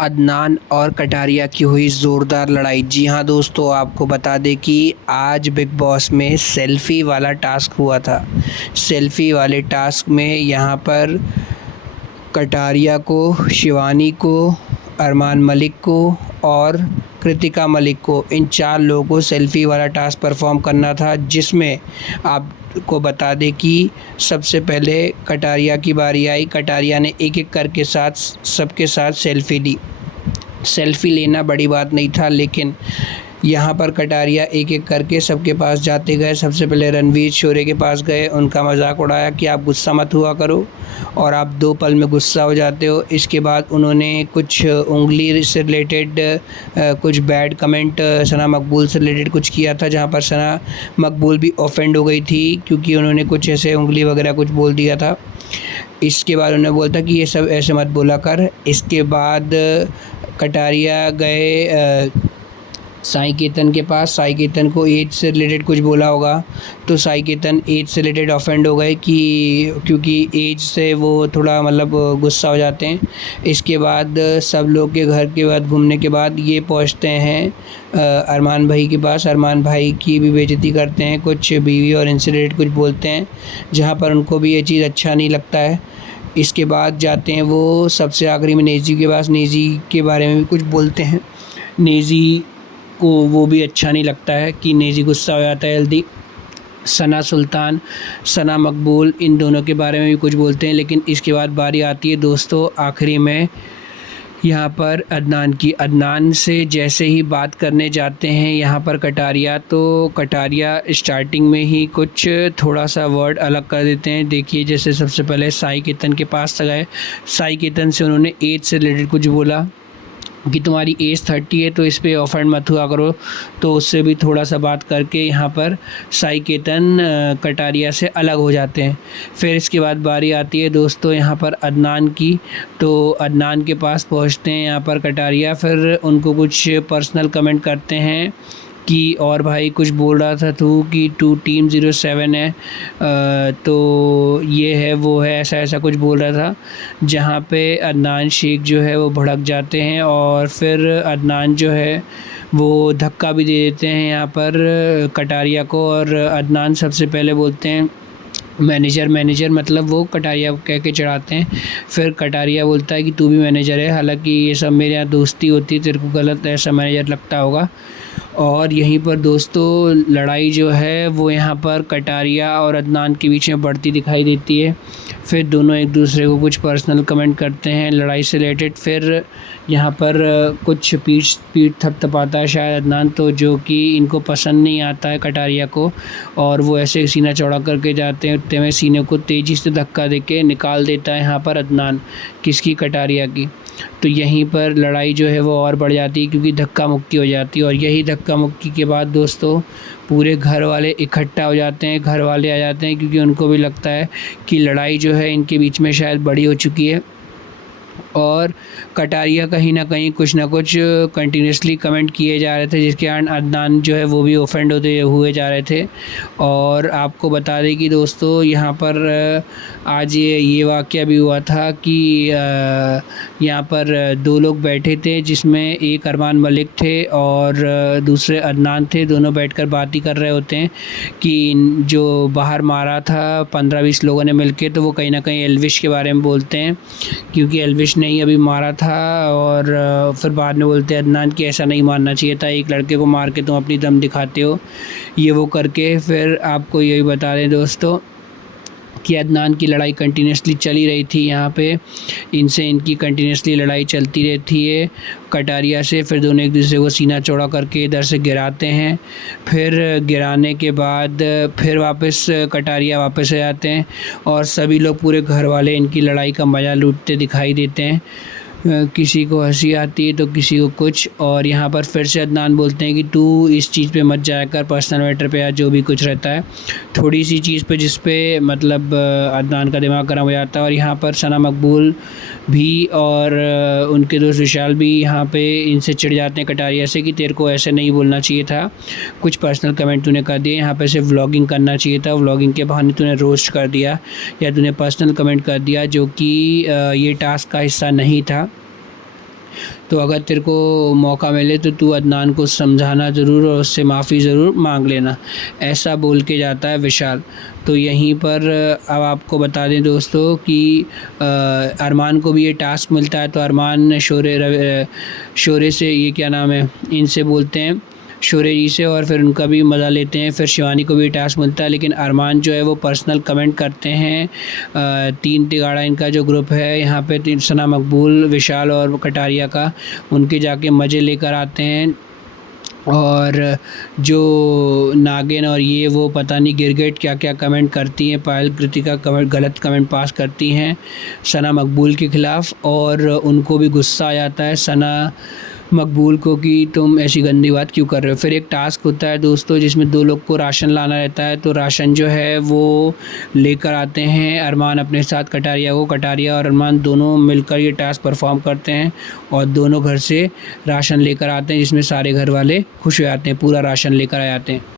अदनान और कटारिया की हुई ज़ोरदार लड़ाई। जी हाँ दोस्तों, आपको बता दें कि आज बिग बॉस में सेल्फ़ी वाला टास्क हुआ था। सेल्फ़ी वाले टास्क में यहाँ पर कटारिया को, शिवानी को, अरमान मलिक को और कृतिका मलिक को, इन 4 लोगों को सेल्फ़ी वाला टास्क परफ़ॉर्म करना था, जिसमें आपको बता दें कि सबसे पहले कटारिया की बारी आई। कटारिया ने एक-एक करके सबके साथ सेल्फ़ी ली। सेल्फ़ी लेना बड़ी बात नहीं था, लेकिन यहाँ पर कटारिया एक-एक करके सबके पास जाते गए। सबसे पहले रणवीर शौर्य के पास गए, उनका मज़ाक उड़ाया कि आप गुस्सा मत हुआ करो और आप 2 पल में गुस्सा हो जाते हो। इसके बाद उन्होंने कुछ उंगली से रिलेटेड कुछ बैड कमेंट सना मकबूल से रिलेटेड कुछ किया था, जहाँ पर सना मकबूल भी ऑफेंड हो गई थी, क्योंकि उन्होंने कुछ ऐसे उंगली वगैरह कुछ बोल दिया था। इसके बाद उन्होंने बोला था कि ये सब ऐसे मत बोला कर। इसके बाद कटारिया गए साई केतन के पास। साई केतन को एज से रिलेटेड कुछ बोला होगा, तो साई केतन एज से रिलेटेड ऑफेंड हो गए कि क्योंकि एज से वो थोड़ा मतलब गुस्सा हो जाते हैं। इसके बाद सब लोग के घर के बाद घूमने के बाद ये पहुंचते हैं अरमान भाई के पास। अरमान भाई की भी बेइज्जती करते हैं, कुछ बीवी और इनसे रिलेटेड कुछ बोलते हैं, जहाँ पर उनको भी ये चीज़ अच्छा नहीं लगता है। इसके बाद जाते हैं वो सबसे आखिरी में नेजी के पास। नेजी के बारे में भी कुछ बोलते हैं। नेजी को वो भी अच्छा नहीं लगता है कि नेजी गुस्सा हो जाता है जल्दी। सना सुल्तान, सना मकबूल, इन दोनों के बारे में भी कुछ बोलते हैं। लेकिन इसके बाद बारी आती है दोस्तों आखिरी में यहाँ पर अदनान की। अदनान से जैसे ही बात करने जाते हैं यहाँ पर कटारिया, तो कटारिया स्टार्टिंग में ही कुछ थोड़ा सा वर्ड अलग कर देते हैं। देखिए, जैसे सबसे पहले साई केतन के पास गए। साई केतन से उन्होंने एज से रिलेटेड कुछ बोला कि तुम्हारी एज 30 है तो इस पे ऑफेंड मत हुआ करो, तो उससे भी थोड़ा सा बात करके यहाँ पर साई केतन कटारिया से अलग हो जाते हैं। फिर इसके बाद बारी आती है दोस्तों यहाँ पर अदनान की। तो अदनान के पास पहुँचते हैं यहाँ पर कटारिया, फिर उनको कुछ पर्सनल कमेंट करते हैं कि और भाई कुछ बोल रहा था तू कि तू टीम 07 है, तो ये है वो है, ऐसा ऐसा कुछ बोल रहा था, जहाँ पे अदनान शेख जो है वो भड़क जाते हैं और फिर अदनान जो है वो धक्का भी दे देते हैं यहाँ पर कटारिया को। और अदनान सबसे पहले बोलते हैं मैनेजर मैनेजर, मतलब वो कटारिया को कह के चढ़ाते हैं। फिर कटारिया बोलता है कि तू भी मैनेजर है, हालांकि ये सब मेरे यहाँ दोस्ती होती है, तेरे को गलत ऐसा मैनेजर लगता होगा। और यहीं पर दोस्तों लड़ाई जो है वो यहाँ पर कटारिया और अदनान के बीच में बढ़ती दिखाई देती है। फिर दोनों एक दूसरे को कुछ पर्सनल कमेंट करते हैं लड़ाई से रिलेटेड। फिर यहाँ पर कुछ पीठ थपथपाता है शायद अदनान, तो जो कि इनको पसंद नहीं आता है कटारिया को, और वो ऐसे सीना चौड़ा करके जाते हैं। उतने में सीने को तेज़ी से धक्का देके निकाल देता है यहाँ पर अदनान, किसकी, कटारिया की। तो यहीं पर लड़ाई जो है वो और बढ़ जाती है, क्योंकि धक्का मुक्की हो जाती है। और यही धक्का मुक्की के बाद दोस्तों पूरे घर वाले इकट्ठा हो जाते हैं, घर वाले आ जाते हैं, क्योंकि उनको भी लगता है कि लड़ाई जो है इनके बीच में शायद बड़ी हो चुकी है। और कटारिया कहीं ना कहीं कुछ ना कुछ कंटिन्यूसली कमेंट किए जा रहे थे, जिसके कारण अदनान जो है वो भी ऑफेंड होते हुए जा रहे थे। और आपको बता दें कि दोस्तों यहाँ पर आज ये वाक़या भी हुआ था कि यहाँ पर 2 लोग बैठे थे, जिसमें एक अरमान मलिक थे और दूसरे अदनान थे। दोनों बैठकर बात ही कर रहे होते हैं कि जो बाहर मारा था 15-20 लोगों ने मिलके, तो वो कहीं ना कहीं एल्विश के बारे में बोलते हैं, क्योंकि एल्विश ने ही अभी मारा था। और फिर बाद में बोलते हैं अदनान कि ऐसा नहीं मारना चाहिए था, एक लड़के को मार के तुम अपनी दम दिखाते हो, ये वो करके। फिर आपको यही बता दें दोस्तों कि अदनान की लड़ाई कंटिन्यूसली चली रही थी यहाँ पे, इनकी कंटिन्यूसली लड़ाई चलती रहती है कटारिया से। फिर दोनों एक दूसरे को सीना चौड़ा करके इधर से गिराते हैं। फिर गिराने के बाद फिर वापस कटारिया वापस आ जाते हैं और सभी लोग, पूरे घर वाले, इनकी लड़ाई का मज़ा लूटते दिखाई देते हैं। किसी को हंसी आती है तो किसी को कुछ। और यहाँ पर फिर से अदनान बोलते हैं कि तू इस चीज़ पे मत जाया कर, पर्सनल मैटर पे या जो भी कुछ रहता है, थोड़ी सी चीज़ पे जिस पे मतलब अदनान का दिमाग गर्म हो जाता है। और यहाँ पर सना मकबूल भी और उनके दोस्त विशाल भी यहाँ पे इनसे चिढ़ जाते हैं कटारिया से कि तेरे को ऐसे नहीं बोलना चाहिए था, कुछ पर्सनल कमेंट तूने कर दिए, यहाँ पे सिर्फ व्लॉगिंग करना चाहिए था, व्लॉगिंग के बहाने तूने रोस्ट कर दिया या तूने पर्सनल कमेंट कर दिया, जो कि ये टास्क का हिस्सा नहीं था। तो अगर तेरे को मौका मिले तो तू अदनान को समझाना ज़रूर और उससे माफ़ी ज़रूर मांग लेना। ऐसा बोल के जाता है विशाल। तो यहीं पर अब आपको बता दें दोस्तों कि अरमान को भी ये टास्क मिलता है। तो अरमान शोरे से, ये क्या नाम है, इनसे बोलते हैं शौर्य जी से, और फिर उनका भी मज़ा लेते हैं। फिर शिवानी को भी टास्क मिलता है, लेकिन अरमान जो है वो पर्सनल कमेंट करते हैं। 3 तिगाड़ा इनका जो ग्रुप है यहाँ पे, सना मकबूल, विशाल और कटारिया का, उनके जाके मज़े लेकर आते हैं। और जो नागिन और ये वो पता नहीं गिरगिट क्या क्या कमेंट करती हैं, पायल कृतिका गलत कमेंट पास करती हैं सना मकबूल के ख़िलाफ़, और उनको भी गुस्सा आ जाता है सना मकबूल को कि तुम ऐसी गंदी बात क्यों कर रहे हो। फिर एक टास्क होता है दोस्तों जिसमें 2 लोग को राशन लाना रहता है। तो राशन जो है वो लेकर आते हैं अरमान अपने साथ कटारिया को। कटारिया और अरमान दोनों मिलकर ये टास्क परफॉर्म करते हैं और दोनों घर से राशन लेकर आते हैं, जिसमें सारे घर वाले खुश हो जाते हैं, पूरा राशन लेकर आ जाते हैं।